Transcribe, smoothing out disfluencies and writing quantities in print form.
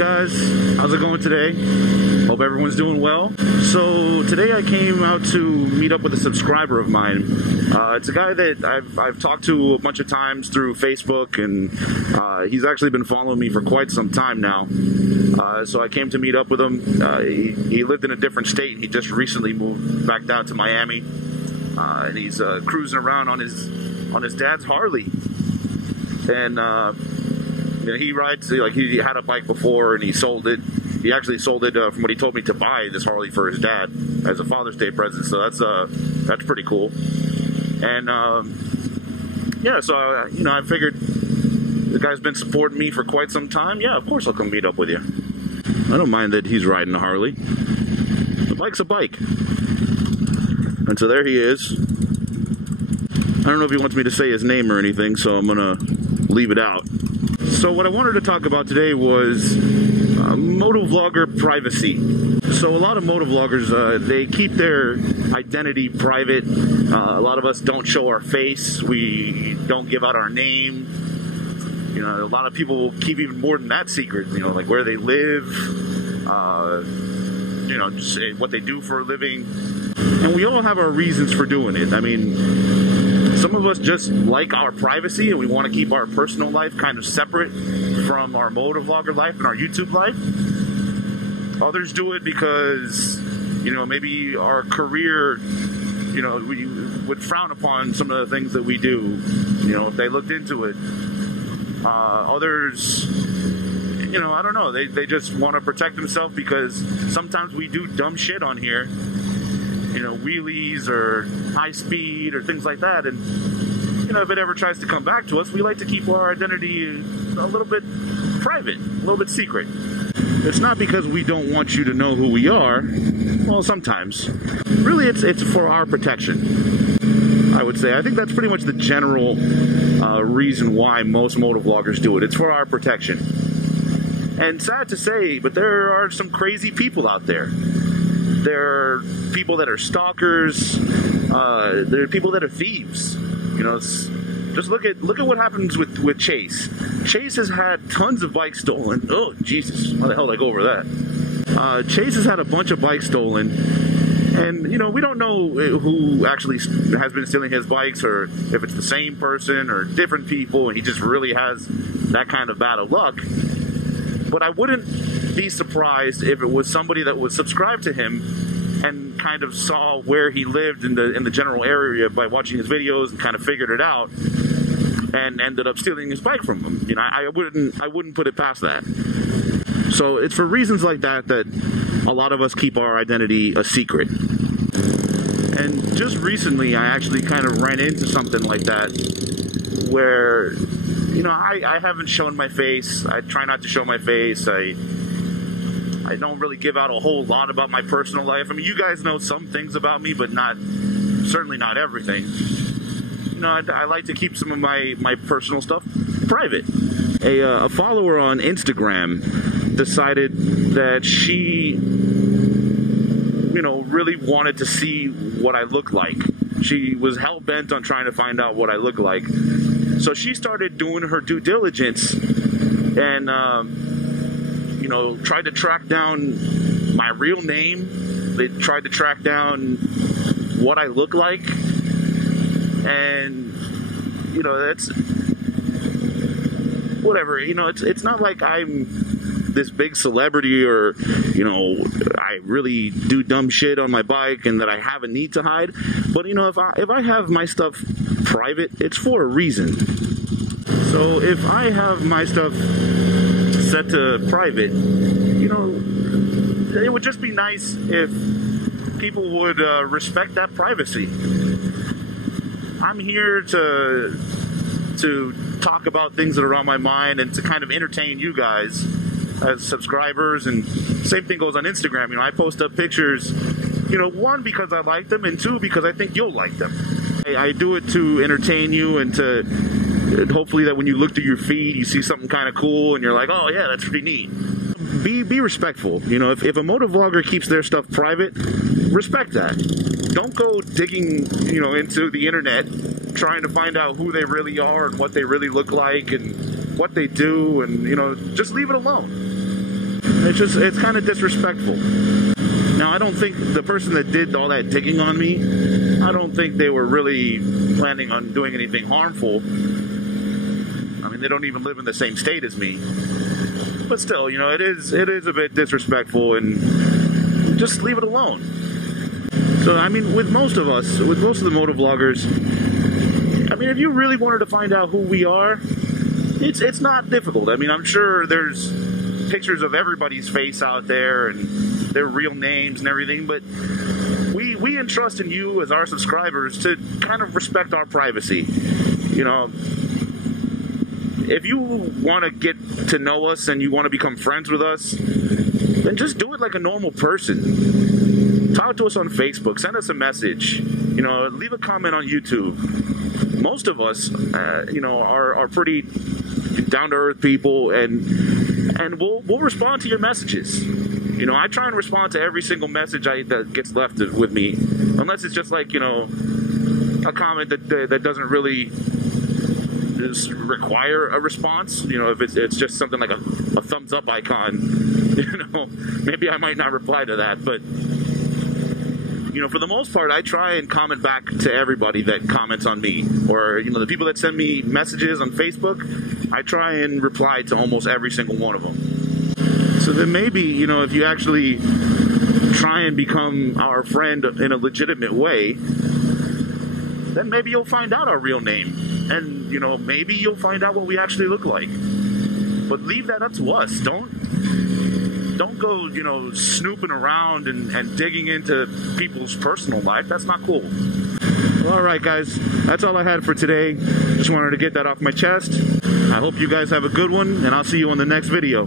guys? How's it going today? Hope everyone's doing well. So today I came out to meet up with a subscriber of mine. It's a guy that I've talked to a bunch of times through Facebook, and he's actually been following me for quite some time now. So I came to meet up with him. He lived in a different state, and he just recently moved back down to Miami. And he's cruising around on his dad's Harley. And he rides, like, he had a bike before and he sold it. He actually sold it, from what he told me, to buy this Harley for his dad as a Father's Day present. So that's pretty cool. And yeah, so I figured the guy's been supporting me for quite some time. Yeah, of course I'll come meet up with you. I don't mind that he's riding a Harley. The bike's a bike. And so there he is. I don't know if he wants me to say his name or anything, so I'm gonna leave it out. So what I wanted to talk about today was Motovlogger Privacy. So a lot of motovloggers, they keep their identity private. A lot of us don't show our face. We don't give out our name. A lot of people keep even more than that secret, like where they live, just what they do for a living. And we all have our reasons for doing it. I mean, some of us just like our privacy and we want to keep our personal life kind of separate from our motovlogger life and our YouTube life. Others do it because, maybe our career, we would frown upon some of the things that we do, if they looked into it. Others, I don't know, they just want to protect themselves because sometimes we do dumb shit on here. Wheelies or high speed or things like that. And, if it ever tries to come back to us, we like to keep our identity a little bit private, a little bit secret. It's not because we don't want you to know who we are. Well, sometimes. Really, it's for our protection, I would say. I think that's pretty much the general reason why most motovloggers do it. It's for our protection. And sad to say, but there are some crazy people out there. There are people that are stalkers. There are people that are thieves. Just look at what happens with Chase. Chase has had tons of bikes stolen. Oh, Jesus. How the hell did I go over that? Chase has had a bunch of bikes stolen. And, we don't know who actually has been stealing his bikes or if it's the same person or different people and he just really has that kind of bad of luck. But I wouldn't be surprised if it was somebody that was subscribed to him and kind of saw where he lived in the general area by watching his videos and kind of figured it out and ended up stealing his bike from him. I wouldn't put it past that. So it's for reasons like that a lot of us keep our identity a secret. And just recently I actually kind of ran into something like that where I haven't shown my face. I try not to show my face. I don't really give out a whole lot about my personal life. I mean, you guys know some things about me, but certainly not everything. I like to keep some of my personal stuff private. A follower on Instagram decided that she, really wanted to see what I look like. She was hell-bent on trying to find out what I look like. So she started doing her due diligence and, tried to track down my real name. They tried to track down what I look like. And, that's whatever. It's not like I'm this big celebrity or, I really do dumb shit on my bike and that I have a need to hide. But, if I have my stuff private, it's for a reason. So if I have my stuff set to private, it would just be nice if people would respect that privacy. I'm here to talk about things that are on my mind and to kind of entertain you guys as subscribers. And same thing goes on Instagram. I post up pictures, one, because I like them, and two, because I think you'll like them. I do it to entertain you and to hopefully that when you look through your feed, you see something kind of cool and you're like, oh yeah, that's pretty neat. Be respectful. If a motovlogger keeps their stuff private, respect that. Don't go digging, into the internet trying to find out who they really are and what they really look like and what they do, and just leave it alone. It's kind of disrespectful. Now, I don't think the person that did all that digging on me, I don't think they were really planning on doing anything harmful. I mean, they don't even live in the same state as me. But still, you know, it is a bit disrespectful, and just leave it alone. So, I mean, with most of us, with most of the motovloggers, I mean, if you really wanted to find out who we are, it's not difficult. I mean, I'm sure there's pictures of everybody's face out there and their real names and everything, but we entrust in you as our subscribers to kind of respect our privacy. You know, if you want to get to know us and you want to become friends with us, then just do it like a normal person. Talk to us on Facebook, send us a message, you know, leave a comment on YouTube. Most of us, you know, are pretty down-to-earth people, and we'll respond to your messages. You know, I try and respond to every single message that gets left with me, unless it's just like, you know, a comment that doesn't really just require a response. You know, if it's just something like a thumbs up icon, you know, maybe I might not reply to that, but you know, for the most part, I try and comment back to everybody that comments on me, or, you know, the people that send me messages on Facebook, I try and reply to almost every single one of them. So then maybe, you know, if you actually try and become our friend in a legitimate way, then maybe you'll find out our real name. And, you know, maybe you'll find out what we actually look like. But leave that up to us. Don't go, you know, snooping around and digging into people's personal life. That's not cool. Well, all right, guys. That's all I had for today. Just wanted to get that off my chest. I hope you guys have a good one, and I'll see you on the next video.